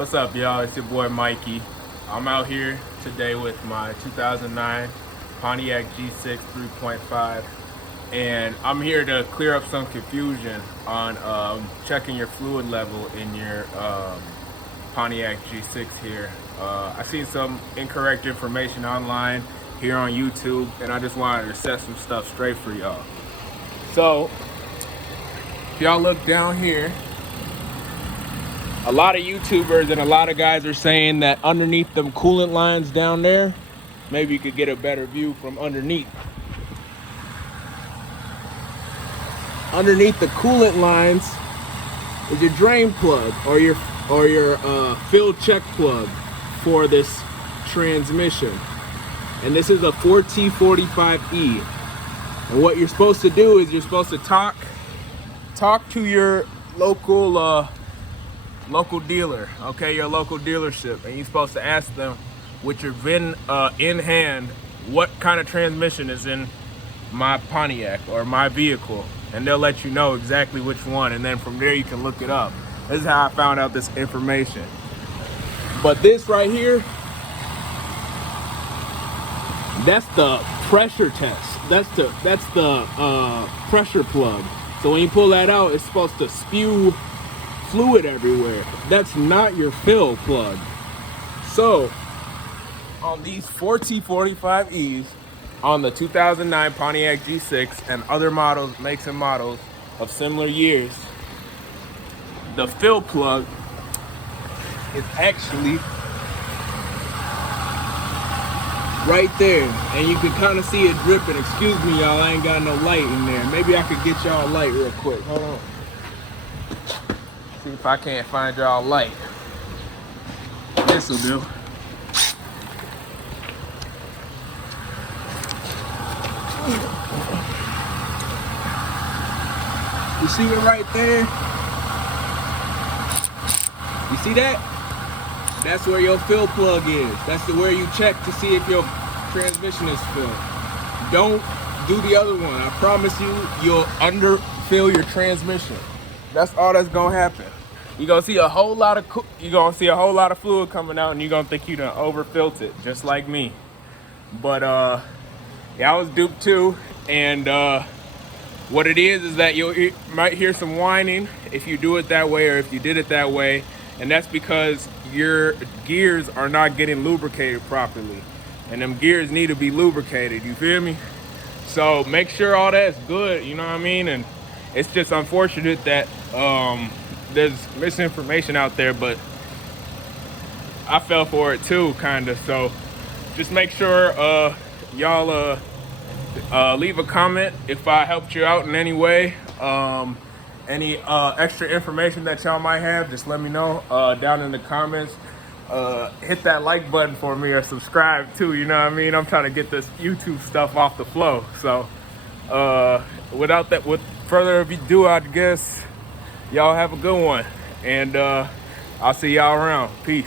What's up, y'all? It's your boy Mikey. I'm out here today with my 2009 Pontiac G6 3.5, and I'm here to clear up some confusion on checking your fluid level in your Pontiac G6 here. I seen some incorrect information online here on YouTube, and I just wanted to set some stuff straight for y'all. So, if y'all look down here, a lot of YouTubers and a lot of guys are saying that underneath them coolant lines down there, maybe you could get a better view from underneath. Underneath the coolant lines is your drain plug or your fill check plug for this transmission. And this is a 4T45E. And what you're supposed to do is you're supposed to talk to your local dealer, okay, your local dealership, and you're supposed to ask them with your VIN in hand what kind of transmission is in my Pontiac or my vehicle, and they'll let you know exactly which one, and then from there you can look it up. This is how I found out this information. But this right here, that's the pressure test. That's the pressure plug. So when you pull that out, it's supposed to spew fluid everywhere. That's not your fill plug. So on these 4T45Es on the 2009 Pontiac G6 and other models, makes and models of similar years, the fill plug is actually right there, and you can kind of see it dripping. Excuse me, y'all, I ain't got no light in there. Maybe I could get y'all a light real quick. Hold on. See if I can't find y'all light. This'll do. You see it right there? You see that? That's where your fill plug is. That's where you check to see if your transmission is filled. Don't do the other one. I promise you, you'll underfill your transmission. That's all that's gonna happen. You're gonna see a whole lot of fluid coming out, and you're gonna think you done overfilled it, just like me. But yeah, I was duped too. And what it is that you might hear some whining if you do it that way, or if you did it that way, and that's because your gears are not getting lubricated properly, and them gears need to be lubricated. You feel me? So make sure all that's good. You know what I mean? And it's just unfortunate that there's misinformation out there, but I fell for it too, kinda. So just make sure y'all leave a comment if I helped you out in any way. Any extra information that y'all might have, just let me know down in the comments. Hit that like button for me, or subscribe too, you know what I mean? I'm trying to get this YouTube stuff off the flow. So with further ado, I guess y'all have a good one, and I'll see y'all around. Peace.